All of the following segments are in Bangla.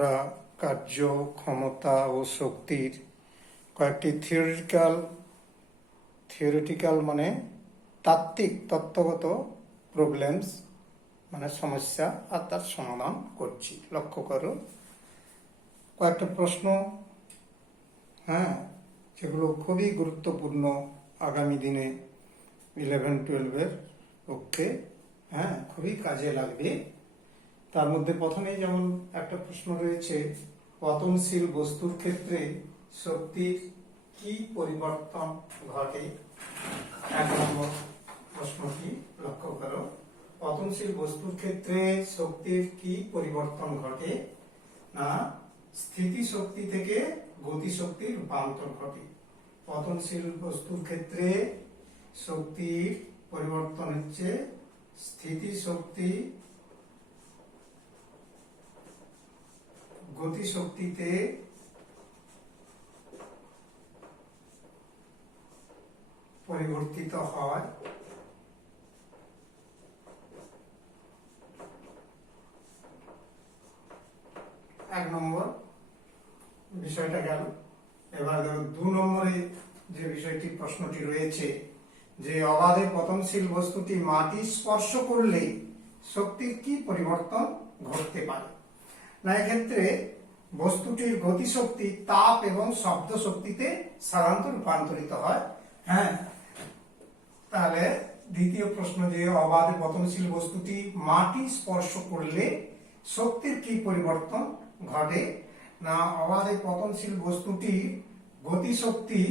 আমরা কার্য, ক্ষমতা ও শক্তির কয়েকটি থিওরিটিক্যাল মানে তাত্ত্বিক তত্ত্বগত প্রবলেমস মানে সমস্যা আর তার সমাধান করছি। লক্ষ্য করো কয়েকটা প্রশ্ন, যেগুলো খুবই গুরুত্বপূর্ণ আগামী দিনে 11-12 পক্ষে খুবই কাজে লাগবে। তার মধ্যে প্রথমেই যেমন একটা প্রশ্ন রয়েছে, পতনশীল বস্তুর ক্ষেত্রে শক্তির কি পরিবর্তন ঘটে। 1 নম্বর প্রশ্নটি লক্ষ্য করো, পতনশীল বস্তুর ক্ষেত্রে শক্তির কি পরিবর্তন ঘটে। না স্থিতি শক্তি থেকে গতি শক্তির রূপান্তর ঘটে। পতনশীল বস্তুর ক্ষেত্রে শক্তির পরিবর্তন হচ্ছে স্থিতি শক্তি গতি শক্তিতে পরিবর্তিত হয়। এক নম্বর বিষয়টা গেল। এবার দেখো 2 নম্বরে যে বিষয়টি প্রশ্নটি রয়েছে যে অবাধে পতনশীল বস্তুটি মাটি স্পর্শ করলে শক্তির কি পরিবর্তন ঘটতে পারে। না এক্ষেত্রে বস্তুটির গতিশক্তি তাপ এবং শব্দ শক্তিতে সাধারণত রূপান্তরিত হয়। তাহলে দ্বিতীয় প্রশ্ন যে অবাধে পতনশীল বস্তুটি মাটি স্পর্শ করলে শক্তির কি পরিবর্তন ঘটে। না অবাধে পতনশীল বস্তুটির গতিশক্তি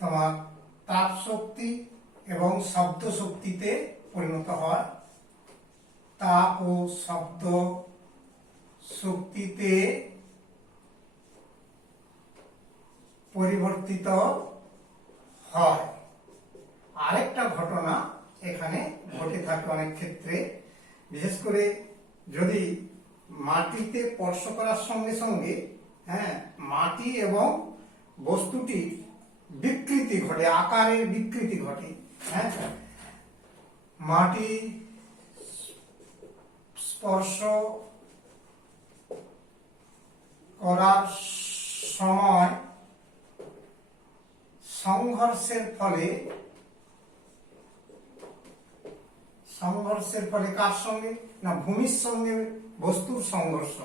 তোমার তাপ শক্তি এবং শব্দ শক্তিতে পরিণত হয়। তাপ ও শব্দ শক্তিতে পরিবর্তিত হয়। আরেকটা ঘটনা এখানে ঘটে থাকে অনেক ক্ষেত্রে, বিশেষ করে যদি মাটিতে স্পর্শ করার সঙ্গে সঙ্গে মাটি এবং বস্তুটির বিকৃতি ঘটে, আকারের বিকৃতি ঘটে। মাটি স্পর্শ করার সময় সংঘর্ষের ফলে কার সঙ্গে না ভূমির সঙ্গে বস্তুর সংঘর্ষ।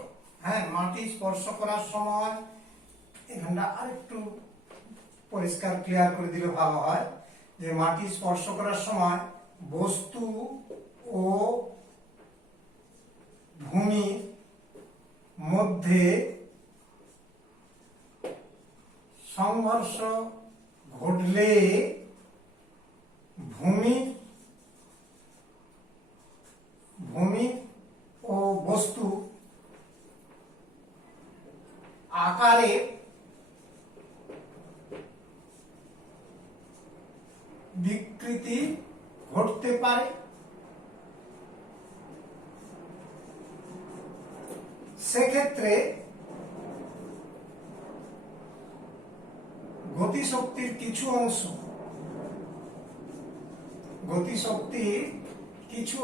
মাটি স্পর্শ করার সময় এখানটা আরেকটু পরিষ্কার ক্লিয়ার করে দিলে ভালো হয় যে মাটি স্পর্শ করার সময় বস্তু ও ভূমির মধ্যে সংঘর্ষ ঘটলে ভূমি ও বস্তু আকারে বিকৃতি ঘটতে পারে। সেক্ষেত্রে গতিশক্তির কিছু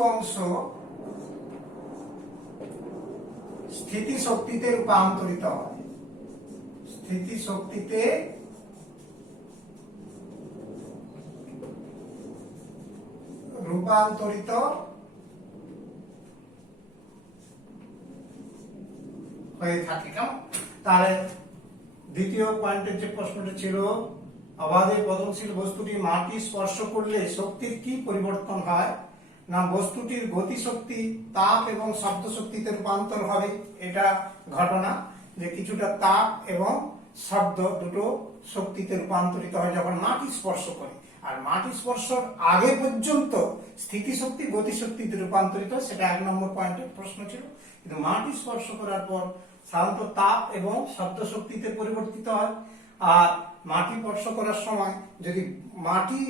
অংশ স্থিতি শক্তিতে রূপান্তরিত হয়। স্থিতি শক্তিতে রূপান্তরিত হয়ে থাকে। কেমন? তাহলে দ্বিতীয় পয়েন্টের যে প্রশ্নটা ছিল, অবাধে পতনশীল বস্তুটি মাটি স্পর্শ করলে শক্তির কি পরিবর্তন হয়। না বস্তুটির গতিশক্তি তাপ এবং শব্দ শক্তিতে রূপান্তর হবে। এটা ঘটনা যে কিছুটা তাপ এবং শব্দ দুটো শক্তিতে রূপান্তরিত হয় যখন মাটি স্পর্শ করে। আর মাটি স্পর্শর আগে পর্যন্ত স্থিতিশক্তি গতিশক্তিতে রূপান্তরিত, সেটা 1 নম্বর পয়েন্টের প্রশ্ন ছিল। কিন্তু মাটি স্পর্শ করার পর সাধারণত তাপ এবং শব্দ শক্তিতে পরিবর্তিত হয়। আর মাটি স্পর্শ করার সময় যদি মাটি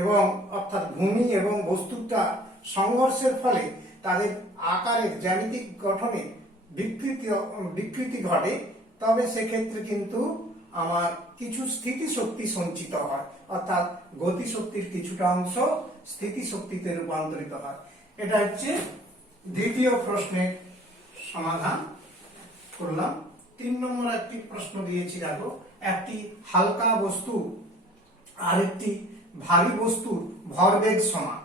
এবং অর্থাৎ ভূমি এবং বস্তুটা সংঘর্ষের ফলে তাদের আকারের জ্যামিতিক গঠনে বিকৃতি ঘটে, তবে সেক্ষেত্রে কিন্তু আমার কিছু স্থিতিশক্তি সঞ্চিত হয়, অর্থাৎ গতিশক্তির কিছুটা অংশ স্থিতিশক্তিতে রূপান্তরিত হয়। এটা হচ্ছে দ্বিতীয় প্রশ্নের সমাধান করলাম। 3 নম্বর একটি প্রশ্ন দিয়েছি, দেখো একটি হালকা বস্তু আরেকটি ভারী বস্তুর ভরবেগ সমান,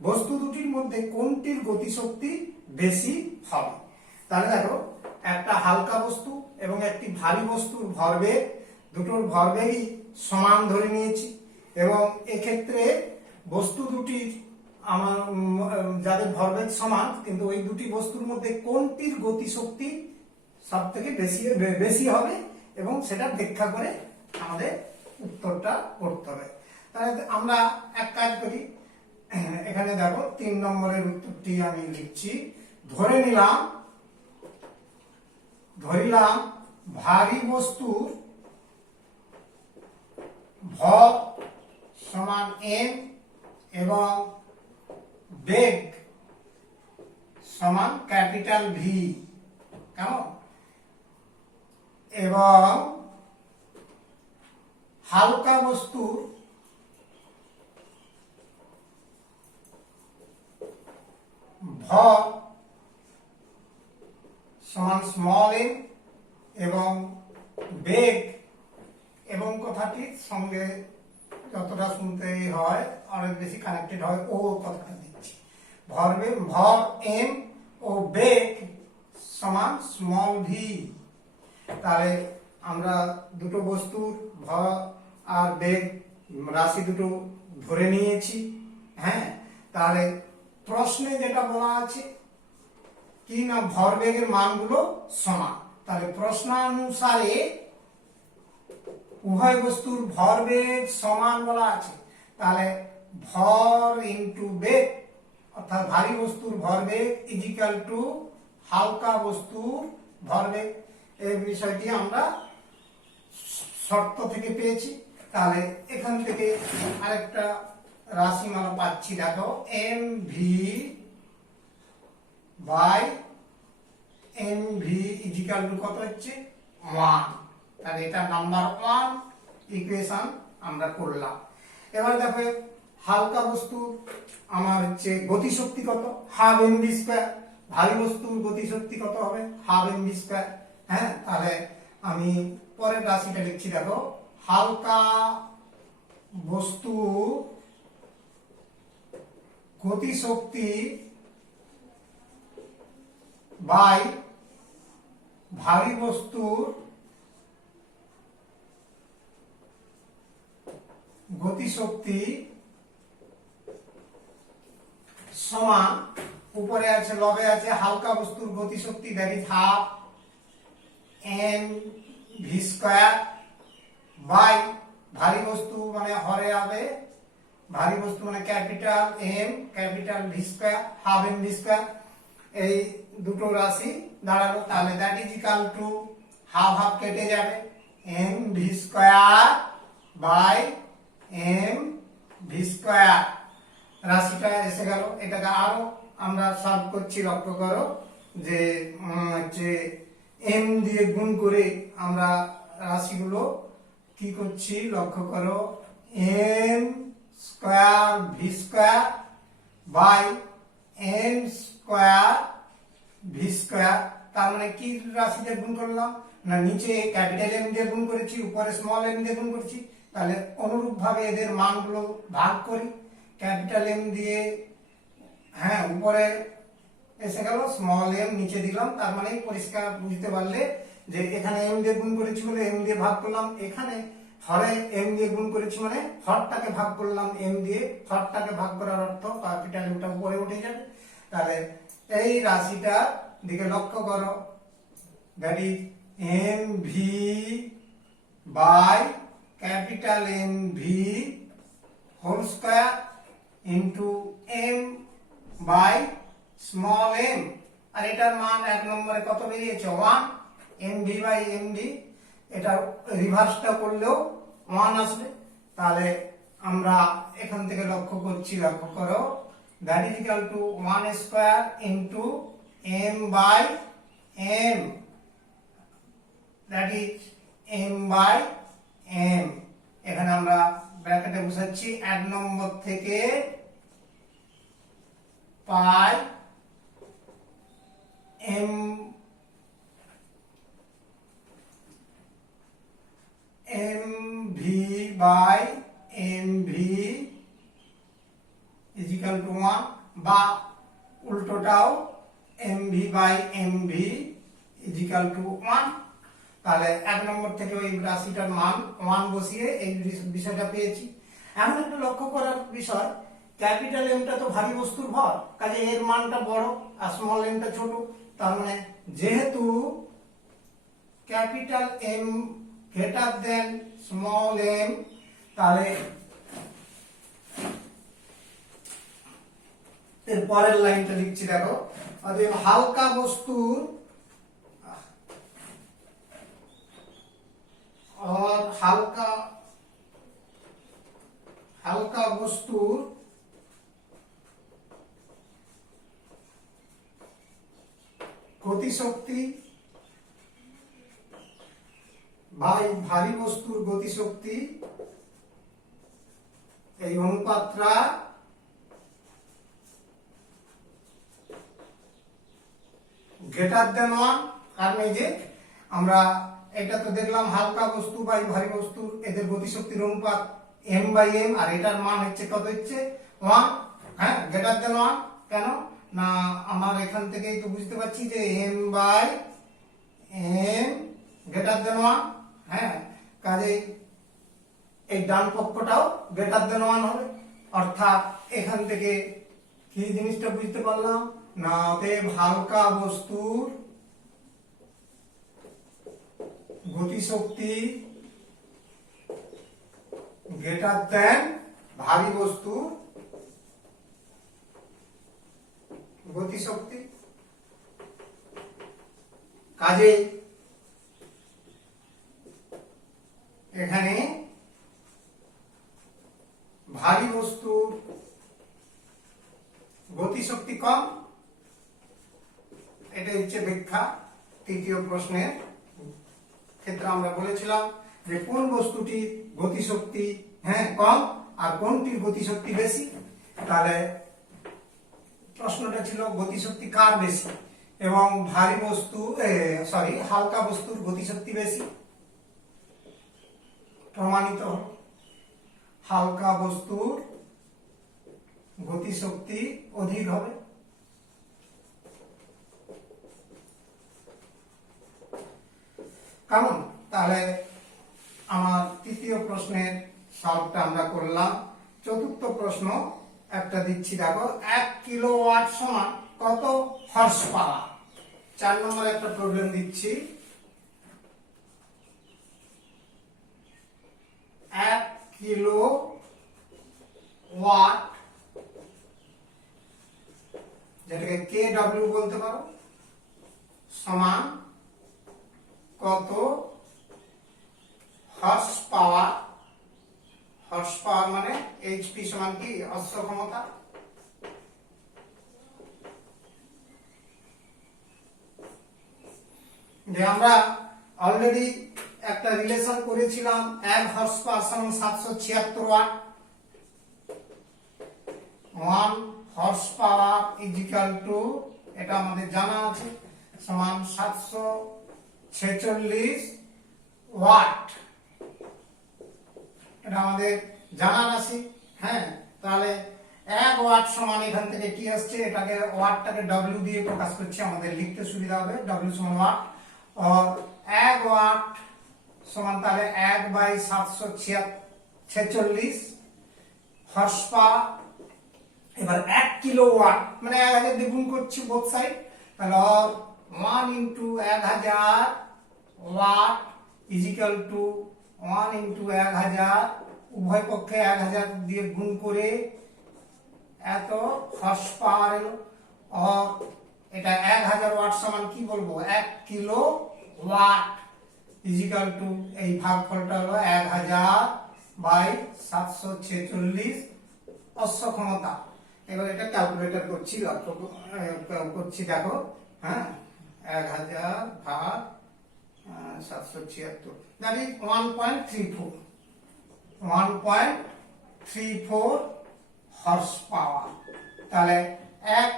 বস্তু দুটির মধ্যে কোনটির গতিশক্তি বেশি হবে? তাহলে দেখো একটা হালকা বস্তু এবং একটি ভারী বস্তুর ভরবেগ, দুটোর ভরবেগই সমান ধরে নিয়েছি, এবং এক্ষেত্রে বস্তু দুটির যাদের ভরবেগ সমান, কিন্তু ওই দুটি বস্তুর মধ্যে কোনটির গতিশক্তি সব থেকে বেশি হবে এবং সেটা ব্যাখ্যা করে আমাদের উত্তরটা করতে হবে। তাহলে আমরা এক কাজ করি, এখানে দেখো 3 নম্বরের উত্তরটি আমি লিখছি। ধরিলাম ভারী বস্তুর ভর সমান m এবং বেগ সমান ক্যাপিটাল V, কেমন? এবং হালকা বস্তুর ভর সমান স্মল m এবং বেগ, এবং কথাটির সঙ্গে যতটা শুনতে হয় অনেক বেশি কানেক্টেড হয় ও কথাটা দিচ্ছি। ভর m ও বেগ সমান স্মল v। তাহলে আমরা দুটো বস্তুর ভর আর বেগ রাশি দুটো ধরে নিয়েছি। হ্যাঁ, তাহলে প্রশ্নে যেটা বলা আছে কি না, ভরবেগের মানগুলো সমান। তাহলে প্রশ্নানুসারে উভয় বস্তুর ভরবেগ সমান বলা আছে, তাহলে ভর ইনটু বেগ, অর্থাৎ ভারী বস্তুর ভরবেগ ইজিক্যাল টু হালকা বস্তুর ভরবেগ। এই বিষয়টি আমরা শর্ত থেকে পেয়েছি। তাহলে এখান থেকে আরেকটা রাশিমালা পাচ্ছি, দেখো mv by mv equal to কত হচ্ছে 1। তাহলে এটা নাম্বার 1 ইকুয়েশন আমরা করলাম। এবার দেখো হালকা বস্তু আমার হচ্ছে গতিশক্তি কত, হাফ mv স্কয়ার। ভারী বস্তুর গতিশক্তি কত হবে, হাফ mv স্কয়ার। হ্যাঁ, তাহলে আমি পরের রাশিটা লিখছি, দেখো হালকা বস্তু গতিশক্তি বাই ভারী বস্তুর গতিশক্তি সমান, উপরে আছে লবে আছে হালকা বস্তুর গতিশক্তি, that is half mv square by ভারী বস্তু মানে হরে হবে, ভারী বস্তু মানে capital M capital V square, half mv square. এই দুটো রাশি দাঁড়ালো, তাহলে that is equal to half half কেটে যাবে, mv square by mv square. রাশিটা এসে গেল। এটাকে আরো আমরা সলভ করছি, লক্ষ্য করো যে হচ্ছে m দিয়ে গুণ করে আমরা রাশিগুলো কি করছি লক্ষ্য করো, m square v square by m square v square. তার মানে কি রাশি দিয়ে গুণ করলাম না, নিচে ক্যাপিটাল M দিয়ে গুণ করেছি, উপরে স্মল m দিয়ে গুণ করেছি। তাহলে অনুরূপ ভাবে এদের মানগুলো ভাগ করি, ক্যাপিটাল M দিয়ে হ্যাঁ উপরে এসে গেল, স্মল m নিচে দিলাম। তার মানে পরিষ্কার বুঝতে পারলে যে এখানে m দিয়ে গুণ করেছি বলে m দিয়ে ভাগ করলাম, এখানে হরে m দিয়ে গুণ করেছি মানে হরটাকে ভাগ করলাম m দিয়ে। হরটাকে ভাগ করার অর্থ ক্যাপিটাল Mটা উপরে উঠে যাবে। তাহলে এই রাশিটা দিকে লক্ষ্য করো, that is mv by capital MV whole square into m by small m। আর এটার মান এক নম্বরে কত বেরিয়েছে 1, mv বাই mv। এটা রিভার্সটা করলেও 1 আসবে। তাহলে আমরা এখান থেকে লক্ষ্য করছি, লক্ষ্য করো, that is equal to 1 square into m by m, that is m by M, এখানে আমরা ব্র্যাকেটে বসাচ্ছি 1 নম্বর থেকে পাই M V by M V is equal to 1, বা উল্টোটাও M V by M V is equal to 1। তাহলে 1 নম্বর থেকে ওই রাশিটার মান 1 বসিয়ে এই বিষয়টা পেয়েছি। এখন একটু লক্ষ্য করার বিষয়, ক্যাপিটাল এমটা তো ভারী বস্তুর ভর, কাজে এর মানটা বড় আর স্মল এমটা ছোট। তার মানে যেহেতু capital M greater than small M, তাহলে এর পরের লাইনটা লিখছি, দেখো, অতএব হালকা বস্তুর और हल्का বস্তুর গতিশক্তি বাই ভারী বস্তুর গতিশক্তি এই অনুপাতটা গ্রেটার দেন 1। কারণ এই যে আমরা এটা তো দেখলাম হালকা বস্তু বাই ভারী বস্তুর এদের গতিশক্তির অনুপাত m বাই m, আর এটার মান হচ্ছে কত, হচ্ছে 1। হ্যাঁ, গ্রেটার দেন 1 কেন না, আমার এখান থেকেই তো বুঝতে পারছি যে m by m greater than 1। হ্যাঁ, কাজেই এই ডান পক্ষটাও গ্রেটার দেন 1 হবে। অর্থাৎ এখান থেকে কি জিনিসটা বুঝতে পারলাম না, অতএব হালকা বস্তুর গতিশক্তি গ্রেটার দেন ভারী বস্তুর গতিশক্তি। কাজে এখানে ভারী বস্তুর গতিশক্তি কম, এটা হচ্ছে ব্যাখ্যা। তৃতীয় প্রশ্নের ক্ষেত্রে আমরা বলেছিলাম যে কোন বস্তুটির গতিশক্তি কম আর কোনটির গতিশক্তি বেশি। তাহলে প্রশ্নটা ছিল গতিশক্তি কার বেশি, এবং ভারী বস্তু হালকা বস্তুর গতিশক্তি বেশি। প্রমাণিত হালকা বস্তুর গতিশক্তি অধিক হবে। কারণ তাহলে আমার তৃতীয় প্রশ্নের সলভটা আমরা করলাম। চতুর্থ প্রশ্ন একটা দিচ্ছি, দেখো, 1 কিলোওয়াট সমান কত হর্স পাওয়ার। 4 নম্বর একটা প্রবলেম দিচ্ছি। 1 কিলোওয়াট, যেটাকে কেডব্লিউ বলতে পারো, সমান কত হর্স পাওয়ার। হর্স পাওয়ার মানে এইচপি সমান কি, অশ্ব ক্ষমতা। যে আমরা অলরেডি একটা রিলেশন করেছিলাম, 1 হর্স পাওয়ার সমান 776 watt. 1 horsepower is equal to, এটা আমাদের জানা আছে, সমান 746 ওয়াট। এটা আমাদের জানা রাশি। হ্যাঁ, তাহলে 1 ওয়াট সমান, এখান থেকে কি আসছে, এটাকে ওয়াটটাকে ডব্লিউ দিয়ে প্রকাশ করছি, আমাদের লিখতে সুবিধা হবে। ডব্লিউ সমান ওয়াট, আর 1 ওয়াট সমান তাহলে 1 বাই 746 হর্স পাওয়ার। এবার 1 কিলোওয়াট মানে 1000 দিয়ে গুণ করছি বোথ সাইড, তাহলে 1 into 1000 watt is equal to 1 into 1000, উভয় পক্ষে 1000 দিয়ে গুণ করে এত হর্স পাওয়ার এলো। আর এটা 1000 ওয়াট সমান কি বলবো, 1 kilowatt is equal to, এই ভাগফলটা হলো 1000 বাই 746 অশ্ব ক্ষমতা। এবার এটা ক্যালকুলেটর করছি, দেখো। হ্যাঁ, 1000 ভাগ 776, that is 1.34 হর্স পাওয়ার। তাহলে 1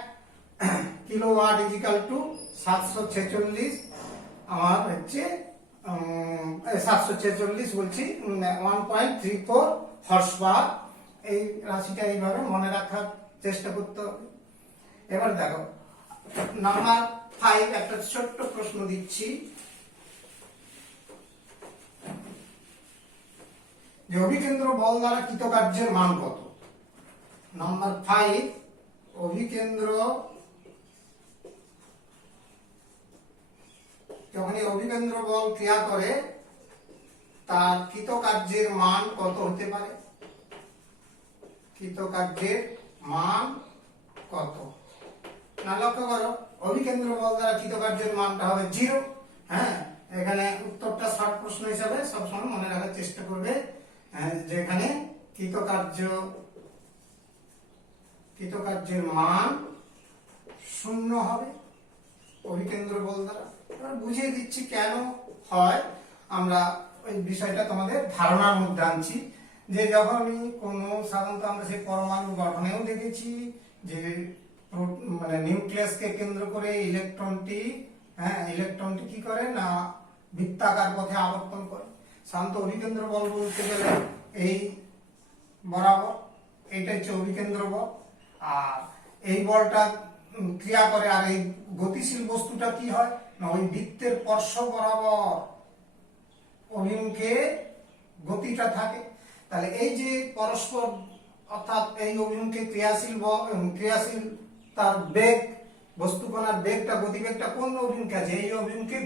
কিলোওয়াট ইজিক্যাল টু 746, আমার হচ্ছে 746 বলছি 1.34 হর্স পাওয়ার। এই রাশিটা এইভাবে মনে রাখার চেষ্টা করতে হবে। এবার দেখো নাম্বার 5, একটা ছোট্ট প্রশ্ন দিচ্ছি যে অভিকেন্দ্র বল দ্বারা কৃতকার্যের মান কত। নাম্বার 5, যখন অভিকেন্দ্র বল ক্রিয়া করে তার কৃতকার্যের মান কত হতে পারে? কৃতকার্যের মান কত? না, লক্ষ্য করো অভিকেন্দ্র বল দ্বারা কৃতকার্যের মানটা হবে 0। হ্যাঁ, এখানে উত্তরটা শর্ট প্রশ্ন হিসাবে সবসময় মনে রাখার চেষ্টা করবে যে এখানে কৃতকার্যের মান 0 হবে অভিকেন্দ্র বল দ্বারা। এবার বুঝিয়ে দিচ্ছি কেন হয়, আমরা ওই বিষয়টা তোমাদের ধারণার মধ্যে আনছি। যে যখনই কোনো, সাধারণত আমরা সেই পরমাণু গঠনেও দেখেছি যে মানে নিউক্লিয়াসকে কেন্দ্র করে ইলেকট্রনটি কি করে না বৃত্তাকার পথে আবর্তন করে। সাধারণত অভিকেন্দ্র বল বলতে গেলে এই বরাবর, এইটা হচ্ছে অভিকেন্দ্র বল। আর এই বলটা ক্রিয়া করে, আর এই গতিশীল বস্তুটা কি হয় না ওই বৃত্তের পার্শ্ব বরাবর অভিমুখে গতিটা থাকে। তাহলে এই যে পরস্পর, অর্থাৎ এই অভিমুখে ক্রিয়াশীল তার বেগ, বস্তুকণার বেগটা, গতিবেগটা কোন অভিমুখে আছে? এই অভিমুখে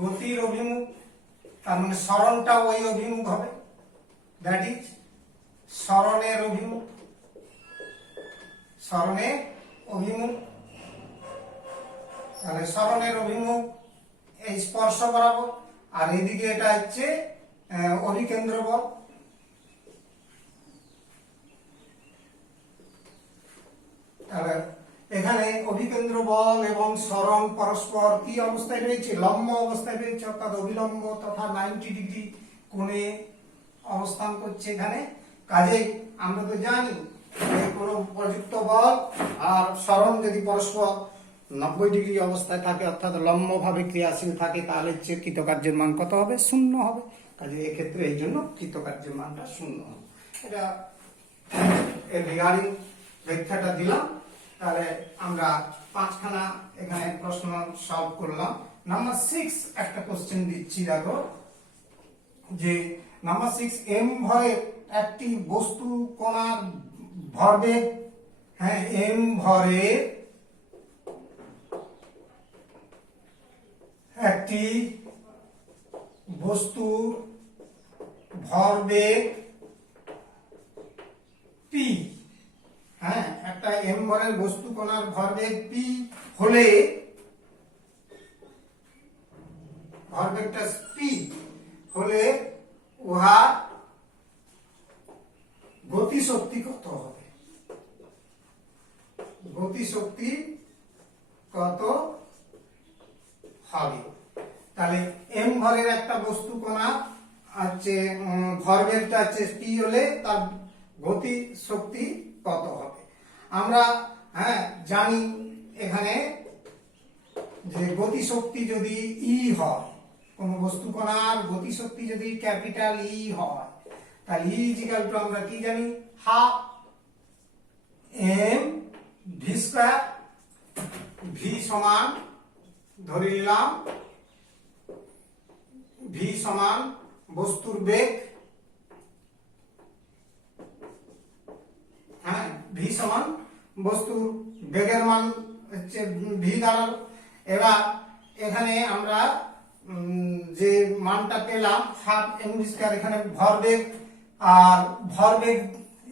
গতির অভিমুখ, তার মানে সরণটা ওই অভিমুখ হবে, দ্যাট ইজ সরণের অভিমুখ। তাহলে সরণের অভিমুখ এই স্পর্শ বরাবর, আর এদিকে এটা হচ্ছে অভিকেন্দ্র বল। তাহলে এখানে অভিকেন্দ্র বল এবং সরণ পরস্পর কি অবস্থায় রয়েছে? লম্ব অবস্থায় রয়েছে, অর্থাৎ অভিলম্ব তথা 90 ডিগ্রি কোণে অবস্থান করছে এখানে। কাজেই আমরা তো জানি যে কোনো প্রযুক্ত বল আর সরণ যদি পরস্পর 90 ডিগ্রি অবস্থায় থাকে, অর্থাৎ লম্বভাবে ক্রিয়াশীল থাকে, তাহলে হচ্ছে কৃতকার্যের মান কত হবে? 0 হবে। কাজে এক্ষেত্রে এই জন্য কৃতকার্যের মানটা 0 হবে। এটা রিগার্ডিং ব্যাখ্যাটা দিলাম। তাহলে আমরা 5খানা এখানে প্রশ্ন সলভ করলাম। নাম্বার 6 একটা কোশ্চেন দিচ্ছি, দেখো যে নাম্বার 6, m ভরের একটি বস্তু কণার ভরবেগ, m ভরের একটি বস্তুর ভরবেগ p, একটা m ভরের বস্তু কণার ভরবেগ p হলে, ভরবেগটা p হলে উহার গতিশক্তি কত হবে? গতিশক্তি কত হবে? তাহলে m ভরের একটা বস্তু কণা আছে, ভরবেগটা আছে p হলে তার গতি শক্তি কত হবে? আমরা জানি এখানে যে গতি শক্তি যদি E হয়, কোন বস্তু কণার গতি শক্তি যদি ক্যাপিটাল E হয়, তাহলে E ইকুয়াল টু আমরা কি জানি? Half m v square. v সমান ধরে নিলাম v সমান বস্তুর বেগ, v সমান বস্তুর বেগের মান হচ্ছে v দাঁড়ালো। এবার এখানে আমরা যে মানটা পেলাম হাফ m v স্কয়ার, এখানে ভরবেগ, আর ভরবেগ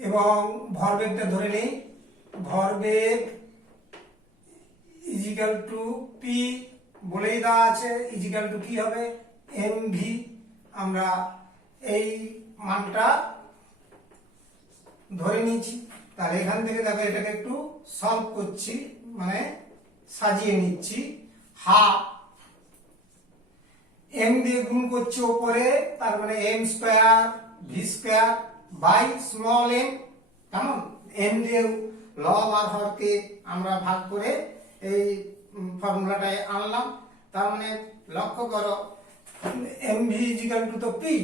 এবং ভরবেগটা ধরে নেই, ভরবেগ ইজিক্যাল টু p বলেই দেওয়া আছে, ইজিক্যাল টু কি হবে? mv। আমরা এই মানটা ধরে নিচ্ছি। তাহলে এখান থেকে দেখো এটাকে একটু সলভ করছি, মানে সাজিয়ে নিচ্ছি। হাফ এম দিয়ে গুণ করছি উপরে, তার মানে M square V square by small M. কেমন? এম দিয়ে লব আর হরকে আমরা ভাগ করে এই ফর্মুলাটায় আনলাম। তার মানে লক্ষ্য করো এম ভি ইজিক্যাল টু তো পি,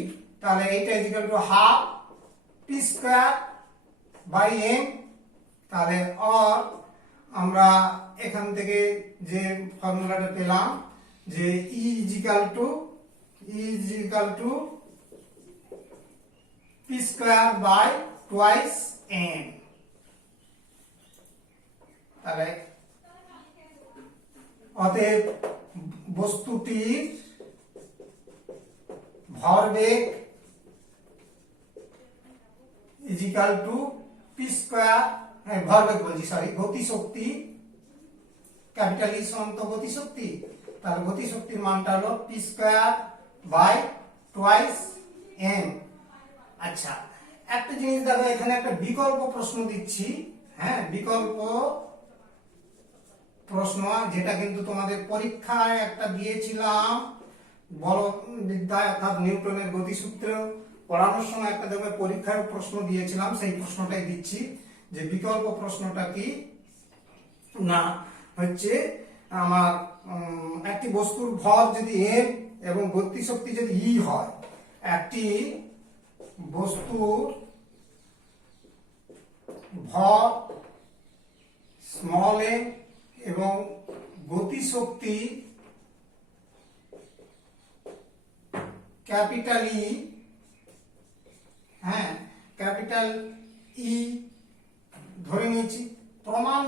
তাহলে এইটা is equal to half P square by M. তাহলে অর আমরা এখান থেকে যে ফর্মুলাটা পেলাম যে E is equal to P square by twice M. তাহলে অতএব বস্তুটির ভরবেগ ইজিক্যাল টু পি স্কয়ার, ভরবেগ বলছি সরি, গতিশক্তি, ক্যাপিটাল ই সমান তো গতিশক্তি, তাহলে গতিশক্তির মানটা হলো P square by twice M. আচ্ছা, একটা জিনিস দেখো, এখানে একটা বিকল্প প্রশ্ন দিচ্ছি। হ্যাঁ, বিকল্প প্রশ্ন যেটা কিন্তু তোমাদের পরীক্ষায় একটা দিয়েছিলাম, বলবিদ্যায় অর্থাৎ নিউটনের গতিসূত্র পড়ানোর সময় একটা দেখবে পরীক্ষায় প্রশ্ন দিয়েছিলাম, সেই প্রশ্নটাই দিচ্ছি। যে বিকল্প প্রশ্নটা কি না হচ্ছে আমার একটি বস্তুর ভর যদি এম এবং গতিশক্তি যদি ই হয়, একটি বস্তুর ভর স্মল এম এবং গতিশক্তি ক্যাপিটাল ই, হ্যাঁ ক্যাপিটাল ই ধরে নিয়েছি। প্রমাণ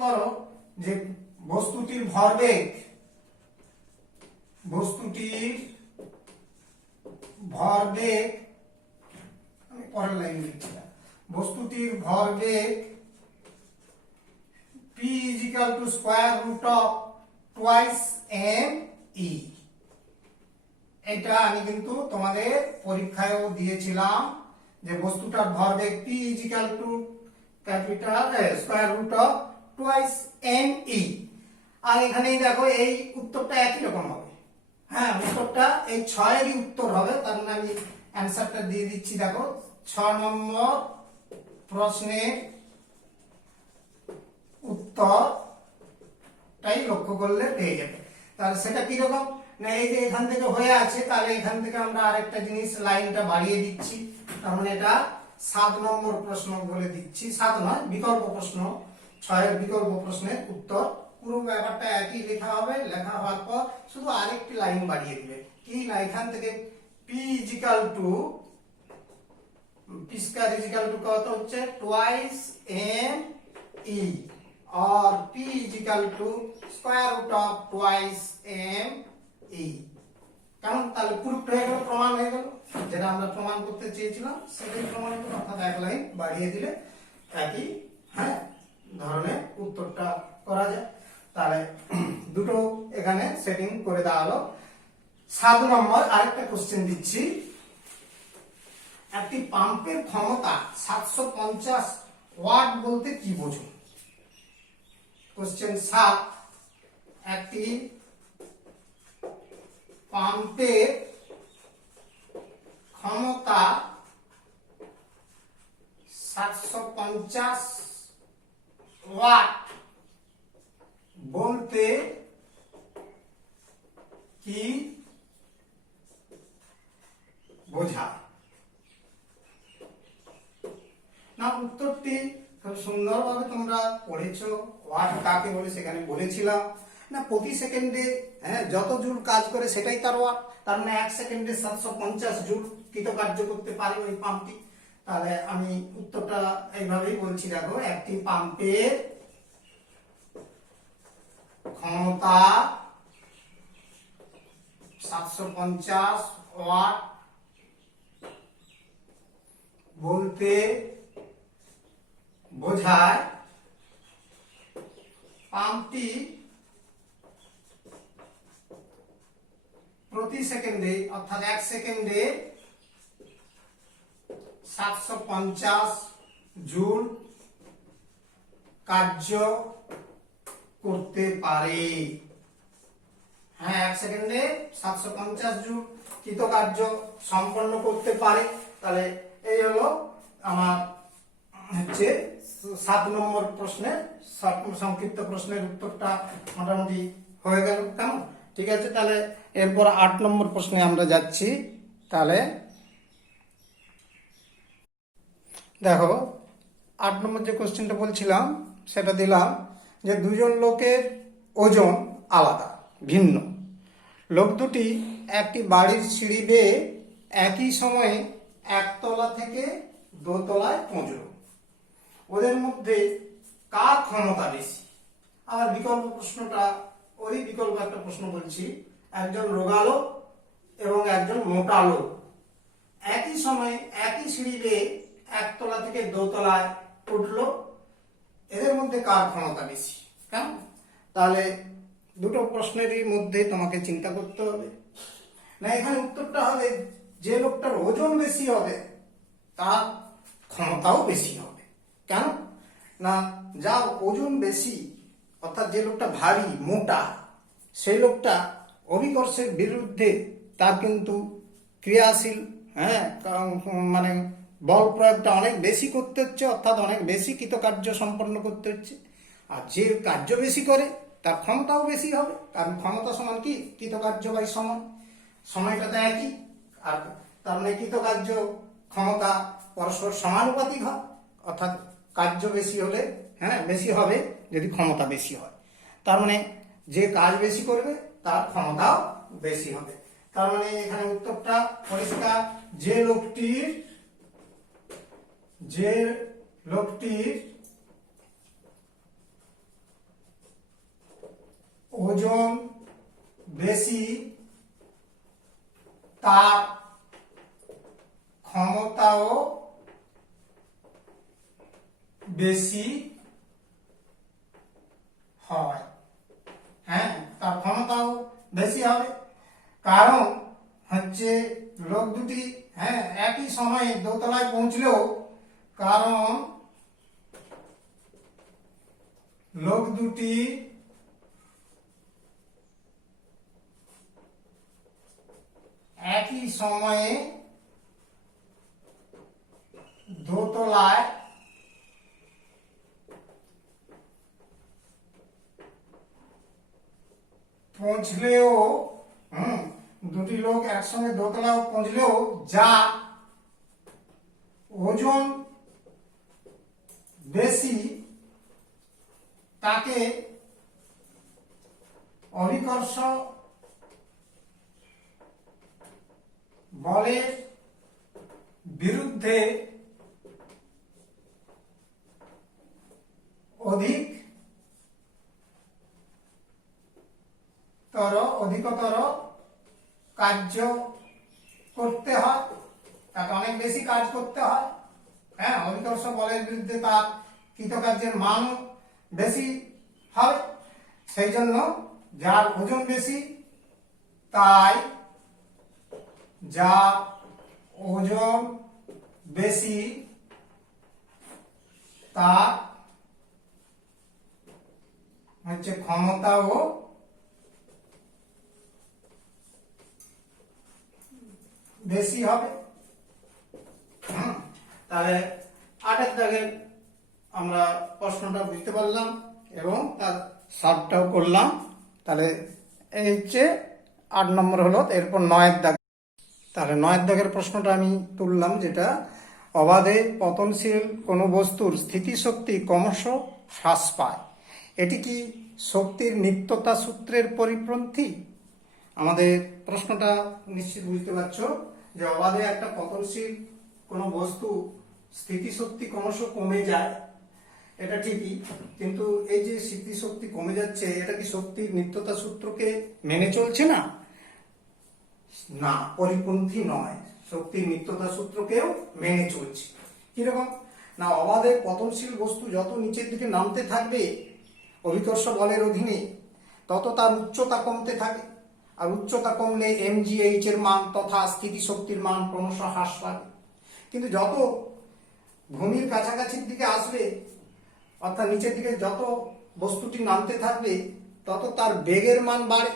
করো যে বস্তুটির ভরবেগ আমি পরের লাইন লিখছিলাম, বস্তুটির ভরবেগ p is equal to square root of twice M E. এটা আমি কিন্তু তোমাদের পরীক্ষায়ও দিয়েছিলাম যে বস্তুটার ভরবেগ p is equal to capital square root of twice M E. আর এখানেই দেখো এই উত্তরটা একই রকম হবে। হ্যাঁ, উত্তরটা এই 6 এরই উত্তর হবে। তার মানে আমি অ্যানসারটা দিয়ে দিচ্ছি। দেখো 6 নম্বর প্রশ্নের উত্তরটাই লক্ষ্য করলে পেয়ে যাবে। তাহলে সেটা কি রকম না, এই যে এখান থেকে হয়ে আছে, তাহলে এখান থেকে আমরা আরেকটা জিনিস লাইনটা বাড়িয়ে দিচ্ছি। তার মানে এটা 7 নম্বর প্রশ্ন বলে দিচ্ছি, 7 নয় বিকল্প প্রশ্ন, 6 এর বিকল্প প্রশ্নের উত্তর। পুরো ব্যাপারটা একই লেখা হবে, লেখা হওয়ার পর শুধু আরেকটি লাইন বাড়িয়ে দিবে। কি না, এখান থেকে p is equal to p square equal to কত হচ্ছে টুয়াইস এম ই, और p is equal to square root of twice M E. কেমন? তাহলে প্রুফ হয়ে গেল, প্রমাণ হয়ে গেল, যেটা আমরা প্রমাণ করতে চেয়েছিলাম সেটাই প্রমাণ হলো। অর্থাৎ এক লাইন বাড়িয়ে দিলে একই ধরনের উত্তরটা করা যায়। তাহলে দুটো এখানে সেটিং করে দেওয়া হলো। 7 নম্বর আরেকটা কোশ্চেন দিচ্ছি। একটি পাম্পের ক্ষমতা 750 ওয়াট বলতে কি বোঝো? কোশ্চেন 7, একটি পাম্পের ক্ষমতা 750 ওয়াট বলতে কি বোঝায়? না, উত্তরটি খুব সুন্দরভাবে তোমরা পড়েছো। ওয়াট কাকে বলে সেখানে বলেছিলাম না, প্রতি সেকেন্ডে যত জুল কাজ করে সেটাই তার ওয়াট। তার মানে 1 সেকেন্ডে 750 জুল কৃতকার্য করতে পারে ওই পাম্পটি। তাহলে আমি উত্তরটা এইভাবেই বলছি। দেখো, একটি পাম্পের ক্ষমতা 750 ওয়াট বলতে বোঝায় পাম্পটি প্রতি সেকেন্ডে অর্থাৎ 1 সেকেন্ডে 750 জুল কার্য করতে পারে। হ্যাঁ, 1 সেকেন্ডে 750 জুল কৃতকার্য সম্পন্ন করতে পারে। তাহলে এই হলো আমার হচ্ছে 7 নম্বর প্রশ্নের সংক্ষিপ্ত প্রশ্নের উত্তরটা মোটামুটি হয়ে গেল। কেমন? ঠিক আছে, তাহলে এরপর 8 নম্বর প্রশ্নে আমরা যাচ্ছি। তাহলে দেখো, 8 নম্বর যে কোশ্চেনটা বলছিলাম সেটা দিলাম যে দুজন লোকের ওজন আলাদা, ভিন্ন। লোক দুটি একটি বাড়ির সিঁড়ি বেয়ে একই সময়ে একতলা থেকে দোতলায় পৌঁছল। ওদের মধ্যে কার ক্ষমতা বেশি? আবার বিকল্প প্রশ্নটা ওই বিকল্প একটা প্রশ্ন বলছি। একজন রোগালো এবং একজন মোটালো একই সময়ে একই সিঁড়ি বেয়ে একতলা থেকে দোতলায় উঠলো। এদের মধ্যে কার ক্ষমতা বেশি? কেমন? তাহলে দুটো প্রশ্নেরই মধ্যে তোমাকে চিন্তা করতে হবে। না, এখানে উত্তরটা হবে যে লোকটার ওজন বেশি হবে তার ক্ষমতাও বেশি হবে। কেন না, যার ওজন বেশি অর্থাৎ যে লোকটা ভারী মোটা, সেই লোকটা অভিকর্ষের বিরুদ্ধে তার কিন্তু ক্রিয়াশীল, হ্যাঁ, মানে বল প্রয়োগটা অনেক বেশি করতে হচ্ছে, অর্থাৎ অনেক বেশি কৃতকার্য সম্পন্ন করতে হচ্ছে। আর যে কার্য বেশি করে তার ক্ষমতাও বেশি হবে, কারণ ক্ষমতা সমান কি কৃতকার্য বাই সময়, সময়টা তো একই। আর তার মানে কৃতকার্য ক্ষমতা পরস্পর সমানুপাতিক হয়, অর্থাৎ কার্য বেশি হলে হ্যাঁ বেশি হবে যদি ক্ষমতা বেশি হয়। তার মানে যে কাজ বেশি করবে তার ক্ষমতাও বেশি হবে। তার মানে এখানে উত্তরটা পরিষ্কার, যে লোকটির ওজন বেশি তার ক্ষমতাও বেশি হয়। হ্যাঁ, তার ক্ষমতাও বেশি হবে, কারণ হচ্ছে লোক দুটি হ্যাঁ একই সময়ে দোতলায় পৌঁছলেও, কারণ লোক দুটি একই সময়ে দোতলায় পৌঁছলেও, দুটি লোক একসঙ্গে দোতলায় পৌঁছলেও যা ওজন বেশি তাকে অভিকর্ষ বলের বিরুদ্ধে অধিকতর কার্য করতে হয়, তাকে অনেক বেশি কাজ করতে হয়। হ্যাঁ, অভিকর্ষ বলের বিরুদ্ধে তার কৃতকার্যের মান বেশি হবে। সেই জন্য যার ওজন বেশি, তাই যার ওজন বেশি তার হচ্ছে ক্ষমতাও বেশি হবে। তাহলে 8 দাগের আমরা প্রশ্নটা বুঝতে পারলাম এবং তার সলভটাও করলাম। তাহলে এই হচ্ছে 8 নম্বর হলো। এরপর 9 দাগ। তাহলে 9 দাগের প্রশ্নটা আমি তুললাম, যেটা অবাধে পতনশীল কোনো বস্তুর স্থিতিশক্তি ক্রমশ হ্রাস পায়, এটি কি শক্তির নিত্যতা সূত্রের পরিপন্থী? আমাদের প্রশ্নটা নিশ্চিত বুঝতে পারছো যে অবাধে একটা পতনশীল কোনো বস্তু স্থিতিশক্তি ক্রমশ কমে যায়, এটা ঠিকই, কিন্তু এই যে স্থিতিশক্তি কমে যাচ্ছে এটা কি শক্তির নিত্যতা সূত্রকে মেনে চলছে না? না, পরিপন্থী নয়, শক্তির নিত্যতা সূত্রকেও মেনে চলছে। কিরকম না, অবাধে পতনশীল বস্তু যত নিচের দিকে নামতে থাকবে অভিকর্ষ বলের অধীনে, তত তার উচ্চতা কমতে থাকে, আর উচ্চতা কমলে mgh এর মান তথা স্থিতিশক্তির মান ক্রমশ হ্রাস পাবে। কিন্তু যত ভূমির কাছাকাছির দিকে আসবে, অর্থাৎ নিচের দিকে যত বস্তুটি নামতে থাকবে তত তার বেগের মান বাড়ে,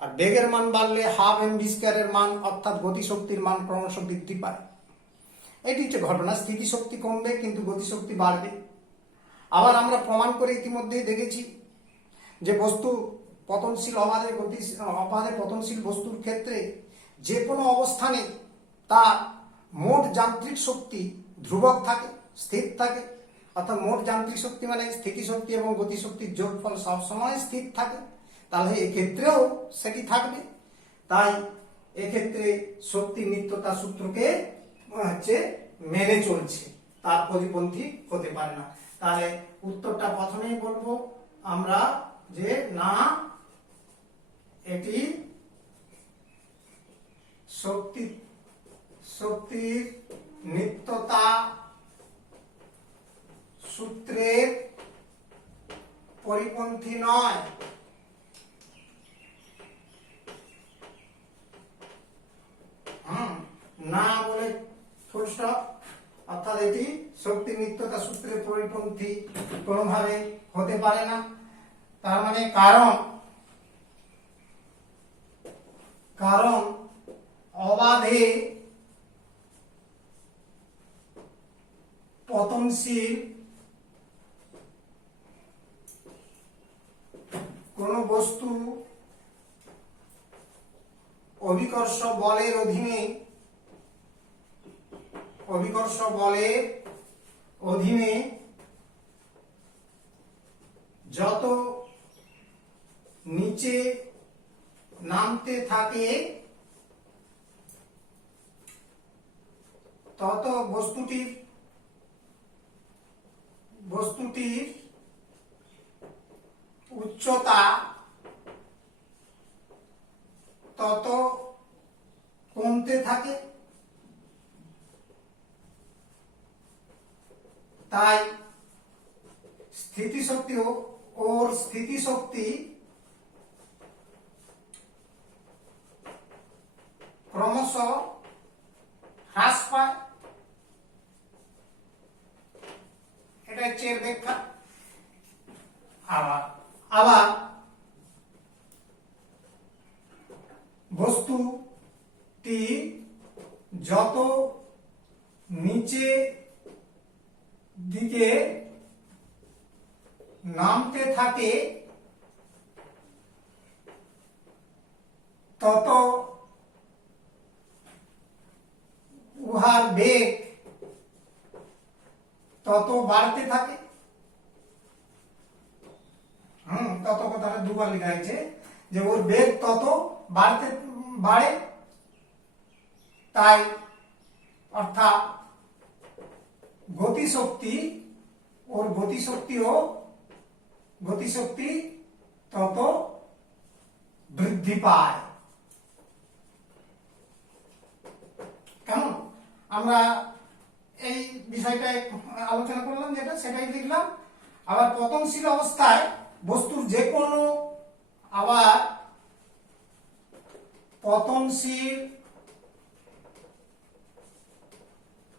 আর বেগের মান বাড়লে হাফ mv স্কয়ারের মান অর্থাৎ গতিশক্তির মান ক্রমশ বৃদ্ধি পায়। এটি হচ্ছে ঘটনা। স্থিতিশক্তি কমবে কিন্তু গতিশক্তি বাড়বে। আবার আমরা প্রমাণ করে ইতিমধ্যেই দেখেছি যে বস্তু পতনশীল অবাধে পতনশীল বস্তুর ক্ষেত্রে যে কোনো অবস্থানে তার মোট যান্ত্রিক শক্তি ধ্রুবক থাকে, স্থির থাকে। অর্থাৎ মোট যান্ত্রিক শক্তি মানে স্থিতিশক্তি এবং গতিশক্তির যোগফল সবসময় স্থির থাকে। তাহলে এক্ষেত্রেও সেটি থাকবে। তাই এক্ষেত্রে শক্তির নিত্যতা সূত্রকে মেনে চলছে, তার পরিপন্থী হতে পারে না। তাহলে উত্তরটা প্রথমেই বলবো আমরা যে না, এটি শক্তির নিত্যতা সূত্রের পরিপন্থী নয়। না বলে ফুল স্টপ। অর্থাৎ এটি শক্তির নিত্যতা সূত্রের পরিপন্থী কোনোভাবে হতে পারে না। তার মানে কারণ অবাধে পতনশীল কোন বস্তু অভিকর্ষ বলের অধীনে যত নিচে নামতে থাকে তত বস্তুটির উচ্চতা তত কমতে থাকে। তাই স্থিতিশক্তি ক্রমশ হ্রাস পায়। এটা হচ্ছে এর ব্যাখ্যা। আবার বস্তুটি যত নিচে দিকে নামতে থাকে তত উহার বেগ তত বাড়তে থাকে। তত কথাটা দুবার লেখা হয়েছে যে ওর বেগ তত বাড়ে। তাই অর্থাৎ গতিশক্তি তত বৃদ্ধি পায়। কেমন? আমরা এই বিষয়টা আলোচনা করলাম, যেটা সেটাই লিখলাম। আবার পতনশীল অবস্থায় বস্তুর যে কোনো পতনশীল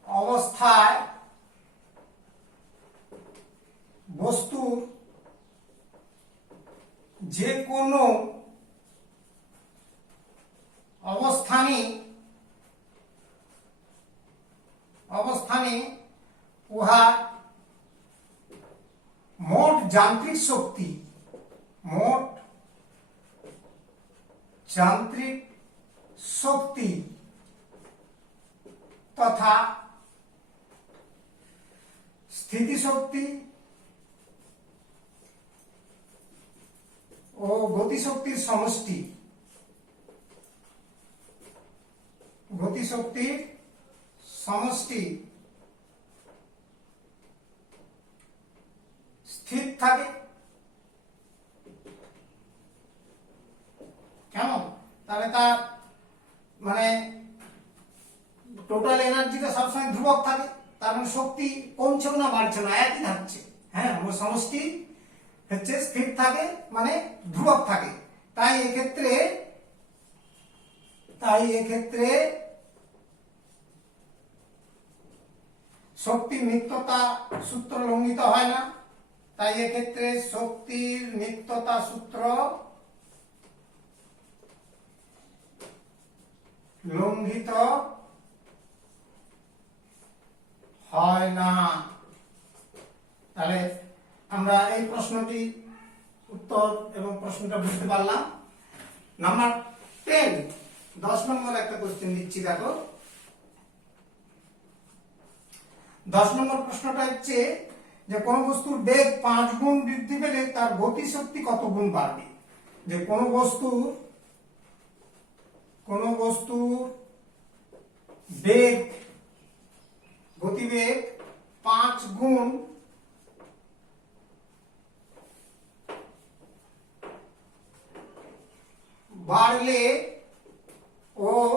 অবস্থায় বস্তুর যে কোনো অবস্থানে উহার মোট যান্ত্রিক শক্তি তথা স্থিতিশক্তি ও গতিশক্তির সমষ্টি স্থির থাকে। কেমন? তাহলে তার মানে টোটাল এনার্জিটা সবসময় ধ্রুবক থাকে। তার মানে শক্তি কমছেও না বাড়ছে না, একই থাকছে। হ্যাঁ, সমষ্টি হচ্ছে স্থির থাকে মানে ধ্রুবক থাকে। তাই এক্ষেত্রে শক্তির নিত্যতা সূত্র লঙ্ঘিত হয় না। তাই এক্ষেত্রে শক্তির নিত্যতা সূত্র লঙ্ঘিত হয় না। তাহলে আমরা এই প্রশ্নটি উত্তর এবং প্রশ্নটা বুঝতে পারলাম। নাম্বার 10, 10 নম্বর একটা কোশ্চেন দিচ্ছি, দেখো 10 নম্বর প্রশ্নটা হচ্ছে যে কোন বস্তুর বেগ 5 গুণ বৃদ্ধি পেলে তার গতিশক্তি কত গুণ বাড়বে। যে কোন বস্তুর বেগ, গতিবেগ 5 গুণ বাড়লে ওর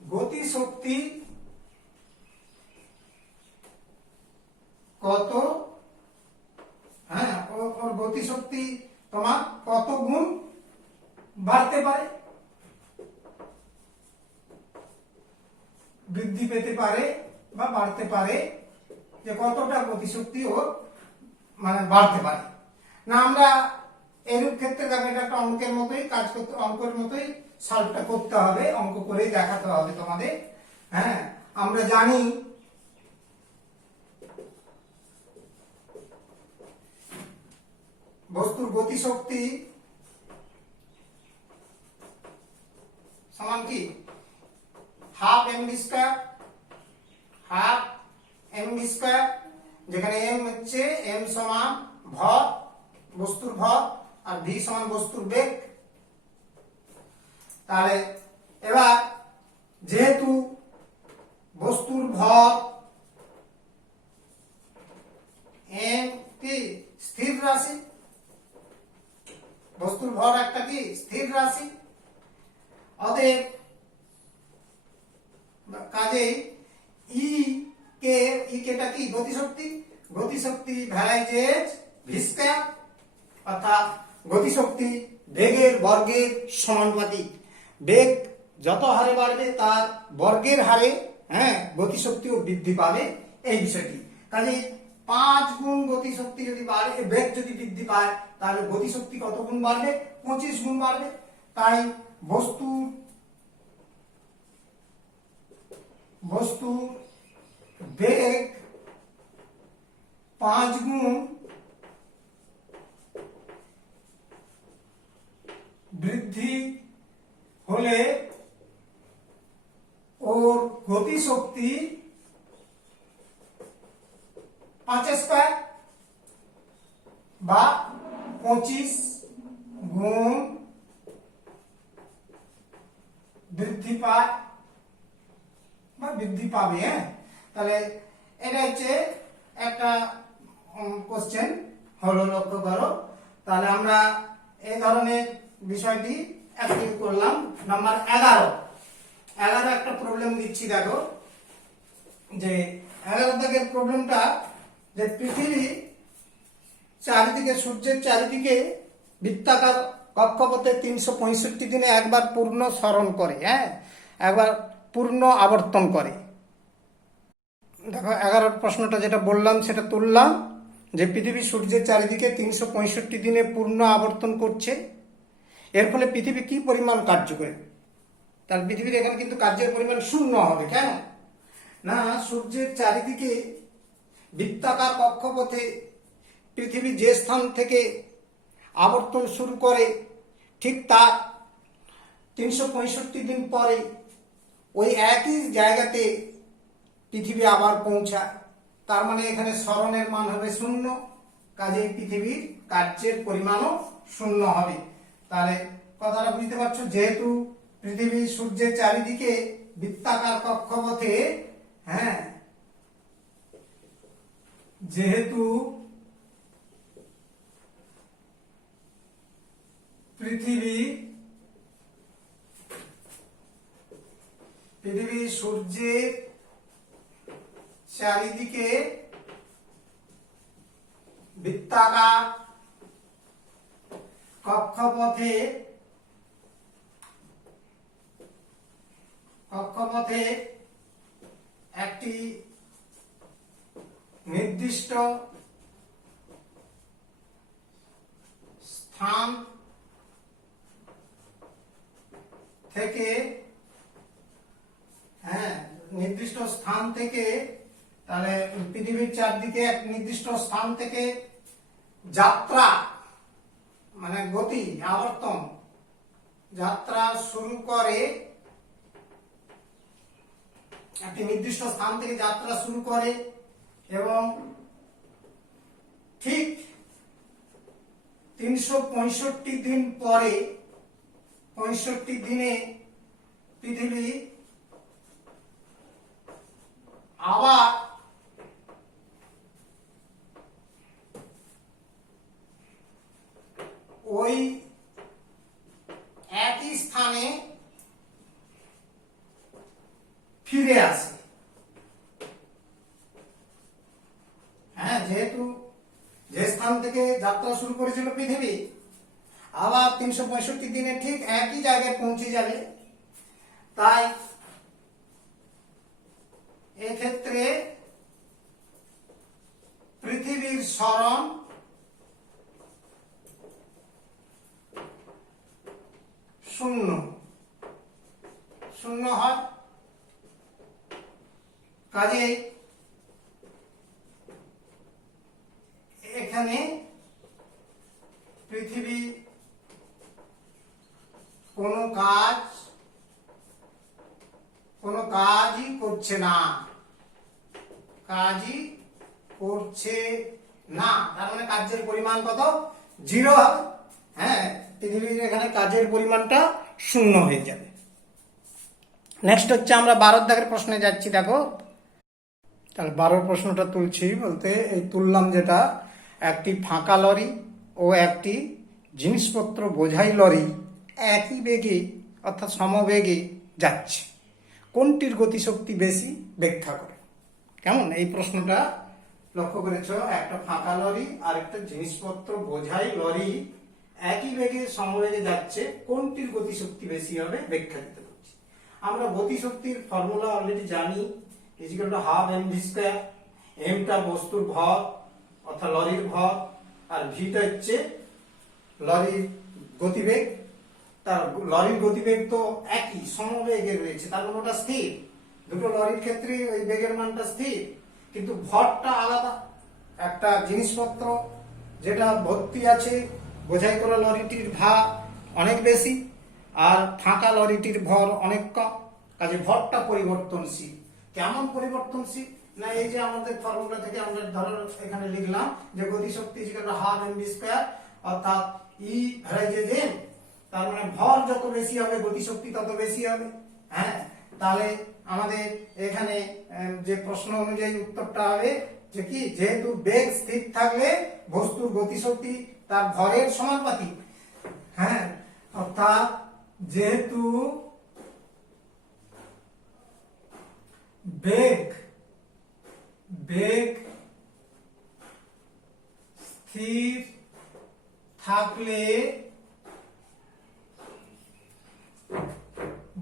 গতিশক্তি কত, হ্যাঁ ওর গতিশক্তি তোমার কত গুণ বাড়তে পারে, বৃদ্ধি পেতে পারে বা বাড়তে পারে, যে কতটা গতিশক্তি ওর মানে বাড়তে পারে। না আমরা এরূপ ক্ষেত্রে দেখো এটা একটা অঙ্কের মতোই কাজ করতে, অঙ্কের মতোই সলভটা করতে হবে, অঙ্ক করে দেখাতে হবে তোমাদের। হ্যাঁ আমরা জানি বস্তুর গতিশক্তি সমান কি half mv square, half mv square, যেখানে m হচ্ছে m সমান ভর, বস্তুর ভর, আর v সমান বস্তুর বেগ। তাহলে এবার যেহেতু বস্তুর ভর m কি স্থির রাশি, বস্তুর ভর একটা কি স্থির রাশি, অতএব কাজেই ই কেটা কি গতিশক্তি, গতিশক্তি ভ্যালাইজেজ ভি স্কয়ার, অর্থাৎ গতিশক্তি বেগের বর্গের সমানুপাতিক। বেগ যত হারে বাড়বে তার বর্গের হারে হ্যাঁ গতিশক্তিও বৃদ্ধি পাবে, এই বিষয়টি। কাজে 5 গুণ গতিশক্তি যদি বাড়ে, বেগ যদি বৃদ্ধি পায় তাহলে গতিশক্তি কত গুণ বাড়বে, 25 গুণ বাড়বে। তাই বস্তুর বেগ 5 গুণ বৃদ্ধি হলে ওর গতিশক্তি 5 স্কয়ার বা 25 গুণ বৃদ্ধি পায় বা বৃদ্ধি পাবে। হ্যাঁ তাহলে এটা হচ্ছে একটা কোশ্চেন হলো, লক্ষ্য করো। তাহলে আমরা এই ধরনের বিষয়টি অ্যাক্টিভ করলাম। নাম্বার 11 একটা প্রবলেম দিচ্ছি, দেখো যে 11 দাগের প্রবলেমটা, যে পৃথিবী চারিদিকে, সূর্যের চারিদিকে বৃত্তাকার কক্ষপথে 365 দিনে একবার পূর্ণ সরণ করে, হ্যাঁ একবার পূর্ণ আবর্তন করে। দেখো 11 প্রশ্নটা যেটা বললাম সেটা তুললাম, যে পৃথিবী সূর্যের চারিদিকে 365 দিনে পূর্ণ আবর্তন করছে। এর ফলে পৃথিবী কি পরিমাণ কার্য করে, তাহলে পৃথিবীর এখানে কিন্তু কার্যের পরিমাণ শূন্য হবে। কেন না, সূর্যের চারিদিকে বৃত্তাকার কক্ষপথে পৃথিবী যে স্থান থেকে আবর্তন শুরু করে ঠিক তার 365 দিন পরে ওই একই জায়গাতে পৃথিবী আবার পৌঁছায়। তার মানে এখানে সরণের মান হবে শূন্য, কাজেই পৃথিবীর কার্যের পরিমাণও শূন্য হবে। তাহলে কথাটা বুঝতে পারছো, যেহেতু পৃথিবী সূর্যের চারিদিকে বৃত্তাকার কক্ষপথে, হ্যাঁ যেহেতু পৃথিবী সূর্যের চারিদিকে বৃত্তাকার কক্ষপথে একটি নির্দিষ্ট স্থান থেকে নির্দিষ্ট স্থান থেকে, তাহলে পৃথিবীর চারদিকে এক নির্দিষ্ট স্থান থেকে যাত্রা মানে গতি আবর্তন যাত্রা শুরু করে, একটি নির্দিষ্ট স্থান থেকে যাত্রা শুরু করে এবং ঠিক 365 দিন পরে 65 দিনে পৃথিবী আবার ওই একই স্থানে ফিরে আসে। যেহেতু যে স্থান থেকে যাত্রা শুরু করেছিল পৃথিবী আবার 365 দিনে ঠিক একই জায়গায় পৌঁছে যাবে, তাই এক্ষেত্রে পৃথিবীর সরণ শূন্য শূন্য হয়। কাজেই এখানে পৃথিবী কোনো কাজই করছে না, তার মানে কাজের পরিমাণ কত? 0 হবে। পৃথিবীর এখানে কাজের পরিমাণটা শূন্য হয়ে যাবে। নেক্সট হচ্ছে আমরা 12 দাগের প্রশ্নে যাচ্ছি। দেখো, তাহলে 12 প্রশ্নটা তুলছি বলতে এই তুললাম যেটা, একটি ফাঁকা লরি ও একটি জিনিসপত্র বোঝাই লরি একই বেগে অর্থাৎ সমবেগে যাচ্ছে, কোনটির গতিশক্তি বেশি ব্যাখ্যা করে। কেমন এই প্রশ্নটা লক্ষ্য করেছো? একটা ফাঁকা লরি আর একটা জিনিসপত্র বোঝাই লরি একই বেগে সমবেগে যাচ্ছে, কোনটির গতিশক্তি বেশি হবে ব্যাখ্যা দিতে বলছি। আমরা গতিশক্তির ফর্মুলা অলরেডি জানি, equal to half mv square. এমটা বস্তুর ভর অর্থাৎ লরির ভর, আর ভিটা হচ্ছে লরির গতিবেগ। তার লরির গতিবেগ তো একই সমবেগে রয়েছে, তার মানে ওটা স্থির। দুটো লরির ক্ষেত্রে ওই বেগের মানটা স্থির, কিন্তু ভরটা আলাদা। একটা জিনিসপত্র যেটা ভর্তি আছে বোঝাই করা লরিটির ভার অনেক বেশি, আর ফাঁকা লরিটির ভর অনেক কম, কাজে ভরটা পরিবর্তনশীল। কেমন পরিবর্তনশীল? না, এই যে আমাদের ফর্মুলা থেকে আমরা ধরো এখানে লিখলাম যে গতিশক্তি equal to half mv square, অর্থাৎ ই ভ্যারাইজেস এম, তার মানে ভর যত বেশি হবে গতিশক্তি তত বেশি হবে। তাহলে আমাদের এখানে যে প্রশ্ন অনুযায়ী উত্তরটা হবে যে কি, যেহেতু বেগ স্থির থাকলে বস্তুর গতিশক্তি তার ভরের সমানুপাতিক। অর্থাৎ যেহেতু বেগ স্থির থাকলে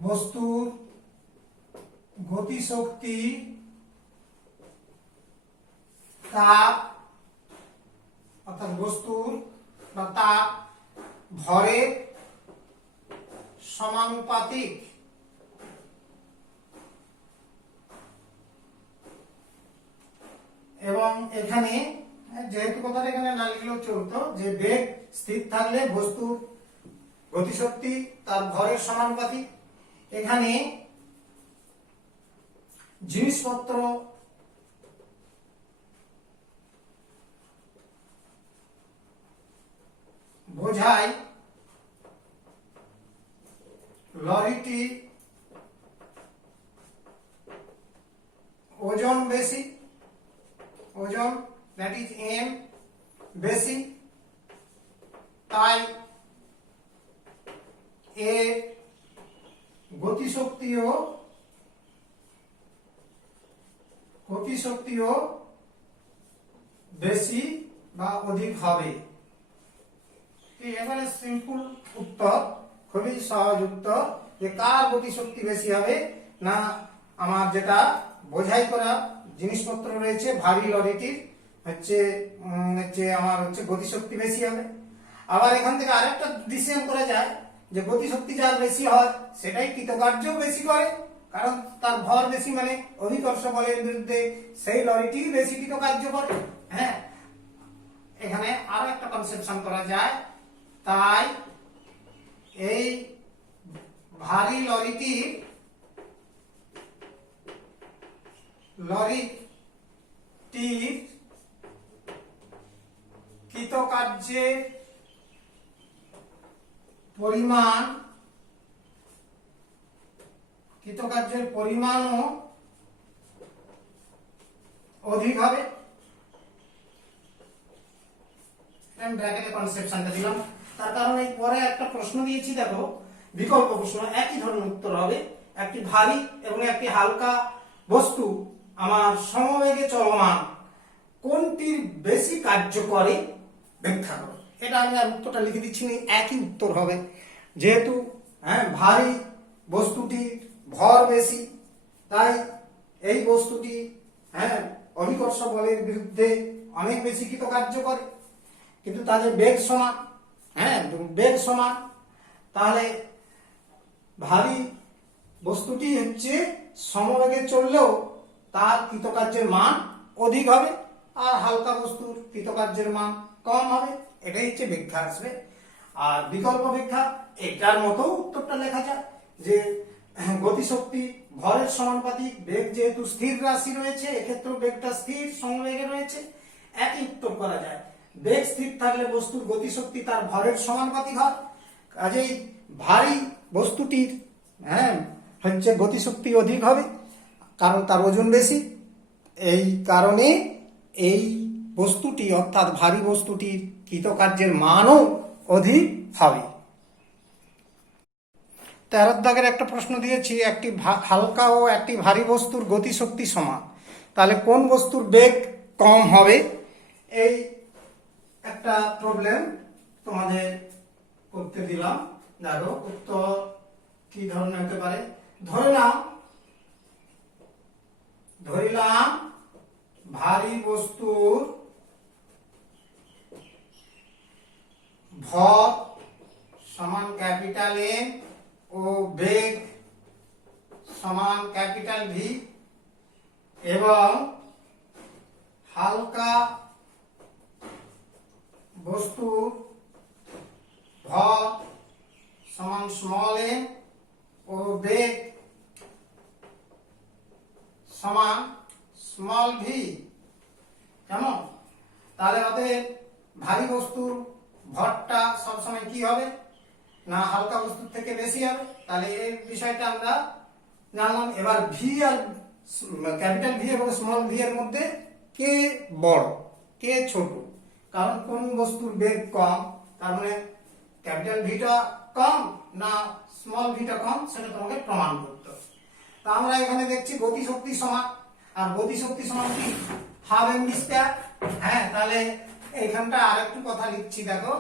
বস্তুর গতিশক্তি তাপ অর্থাৎ বস্তুর বা তাপ ভরের সমানুপাতিক। এবং এখানে যেহেতু কথাটা এখানে না লিখলেও চলতো, যে বেগ স্থির থাকলে বস্তুর গতিশক্তি তার ভরের সমানুপাতিক। এখানে জিনিসপত্র বোঝাই লরিটি ওজন বেশি, ওজন দ্যাট ইজ এম বেশি, তাই এর গতিশক্তিও বেশি বা অধিক হবে। এবারে সিম্পল উত্তর, খুবই সহজ উত্তর, যে কার গতিশক্তি বেশি হবে। না, আমার যেটা বোঝাই করা জিনিসপত্র রয়েছে ভারী লরিটির হচ্ছে আমার গতিশক্তি বেশি হবে। আবার এখান থেকে আরেকটা ডিসিশন করা যায় যে গতিশক্তি যার বেশি হয় সেটাই কৃতকার্য বেশি করে, কারণ তার ভর বেশি, মানে অভিকর্ষ বলের বিরুদ্ধে সেই লরিটি বেশি কৃতকার্য করে। হ্যাঁ, এখানে আরো একটা কনসেপশন করা যায়। তাই এই ভারী লরিটির কৃতকার্যের পরিমাণও অধিক হবে। আমি ব্র্যাকেটে কনসেপশনটা দিলাম, তার কারণ এই পরে একটা প্রশ্ন দিয়েছি, দেখো বিকল্প প্রশ্ন, একই ধরনের উত্তর হবে। একটি ভারী এবং একটি হালকা বস্তু আমার সমবেগে চলমান, কোনটির বেশি কার্য করে ব্যাখ্যা করো। এটা আমি আর উত্তরটা লিখে দিচ্ছি না, একই উত্তর হবে। যেহেতু ভারী বস্তুটির ভর বেশি, তাই এই বস্তুটি অভিকর্ষ বলের বিরুদ্ধে অনেক বেশি কৃতকার্য করে, কিন্তু তাদের বেগ সমান। বেগ সমান, তাহলে ভারী বস্তুটি হচ্ছে সমবেগে চললেও তার কৃতকার্যের মান অধিক হবে, আর হালকা বস্তুর কৃতকার্যের মান কম হবে। এটাই হচ্ছে ব্যাখ্যা আসবে। আর বিকল্প ব্যাখ্যা এটার মতো উত্তরটা লেখা যায় যে গতিশক্তি ভরের সমানুপাতিক, বেগ যেহেতু স্থির রাশি রয়েছে, এক্ষেত্রে বেগটা স্থির সমবেগে রয়েছে, একই উত্তর করা যায়। বেগ স্থির থাকলে বস্তুর গতিশক্তি তার ভরের সমানুপাতিক হয়, কাজেই ভারী বস্তুটির হচ্ছে গতিশক্তি অধিক হবে, কারণ তার ওজন বেশি। এই কারণে এই বস্তুটি অর্থাৎ ভারী বস্তুটির কৃতকার্যের মানও অধিক হবে। 13 দাগের একটা প্রশ্ন দিয়েছি, একটি হালকা ও একটি ভারী বস্তুর গতিশক্তি সমান, তাহলে কোন বস্তুর বেগ কম হবে? এই একটা প্রবলেম তোমাদের করতে দিলাম। দেখো উত্তর কি ধরনের হতে পারে। ধরিলাম ভারী বস্তুর ভর সমান ক্যাপিটাল এম ও বেগ সমান ক্যাপিটাল ভি, এবং হালকা বস্তুর ভর সমান স্মল এম ও বেগ সমান স্মল ভি। কেমন? তাহলে অতএব ভারী বস্তুর ভরটা সবসময় কি হবে না, হালকা বস্তুর থেকে বেশি হবে। তাহলে এই বিষয়টা আমরা জানলাম। এবার ভি আর ক্যাপিটাল ভি এবং স্মল ভি এর মধ্যে কে বড় কে ছোট, কারণ কোন বস্তুর বেগ কম, তার মানে ক্যাপিটাল ভিটা কম না স্মল ভিটা কম, সেটা তোমাকে প্রমাণ করতে হবে। তা আমরা এখানে দেখছি গতিশক্তি সমান, আর গতিশক্তি সমান কি হাফ এম ভি স্কয়ার। তাহলে এইখানটা আরেকটু কথা লিখছি, দেখো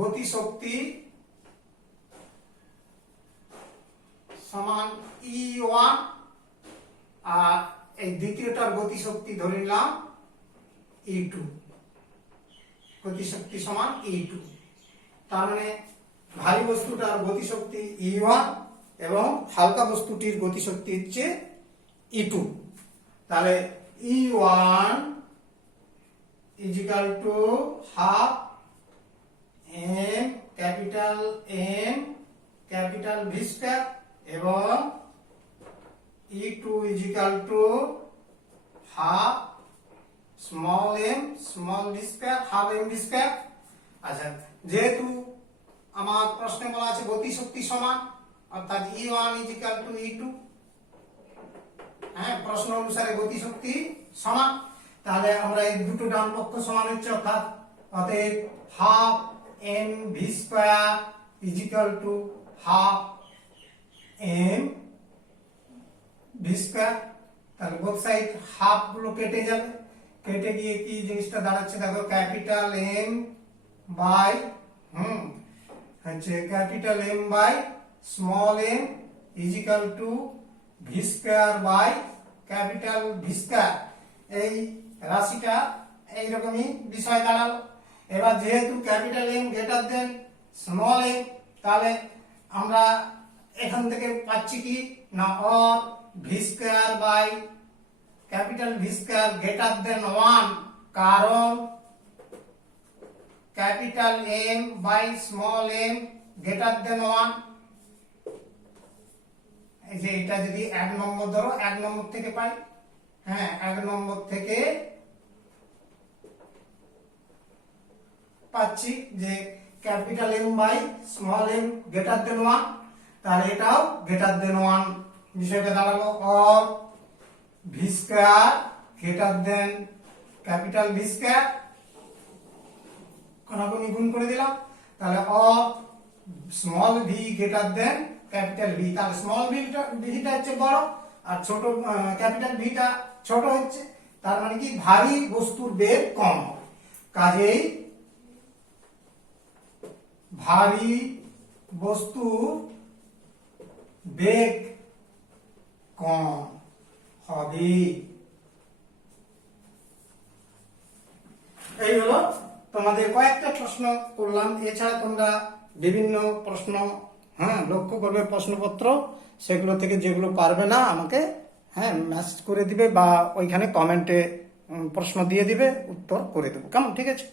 গতিশক্তি সমান E1, আর এই দ্বিতীয়টার গতিশক্তি ধরে নিলাম E2। গতিশক্তি সমান E2, তার মানে ভারী বস্তুটার গতিশক্তি E1 এবং হালকা বস্তুটির গতিশক্তি হচ্ছে E2। তাহলে E1 equal to half M capital V square, এবং E2 equal to half small M small V square, half M V square. আচ্ছা, যেহেতু আমার প্রশ্নে বলা আছে গতিশক্তি সমান, অর্থাৎ E1 ইজিক্যাল টু E2, প্রশ্ন অনুসারে গতিশক্তি সমান, তাহলে আমরা এই দুটো ডান পক্ষ সমান হচ্ছে, অর্থাৎ অতএব half M V square equal to half M V square. তাহলে বোথ সাইড হাফ গুলো কেটে যাবে, কেটে গিয়ে কি জিনিসটা দাঁড়াচ্ছে দেখো, capital M by capital M by small M equal to V square by capital V square. এই রাশিটা এইরকমই বিষয় দাঁড়ালো। এবার যেহেতু capital M greater than small M, তাহলে আমরা এখান থেকে পাচ্ছি কি না or V square by capital V square greater than 1, কারণ capital M by small M greater than 1। এই যে এটা যদি 1 নম্বর ধরো, 1 নম্বর থেকে পাই, হ্যাঁ 1 নম্বর থেকে পাচ্ছি যে capital M by small M greater than 1, তাহলে এটাও গ্রেটার দেন 1। বিষয়টা দাঁড়ালো or V square greater than capital V square, কোনাকুনি গুণ করে দিলাম, তাহলে or small V greater than capital V. তাহলে স্মল ভিটা হচ্ছে বড় আর ছোট ক্যাপিটাল ভিটা ছোট হচ্ছে, তার মানে কি ভারী বস্তুর বেগ কম হবে। কাজেই ভারী বস্তুর বেগ কম হবে। এই হলো তোমাদের কয়েকটা প্রশ্ন করলাম। এছাড়া তোমরা বিভিন্ন প্রশ্ন লক্ষ্য করবে প্রশ্নপত্র, সেগুলো থেকে যেগুলো পারবে না আমাকে মেসেজ করে দিবে বা ওইখানে কমেন্টে প্রশ্ন দিয়ে দিবে, উত্তর করে দেবো। কেমন? ঠিক আছে।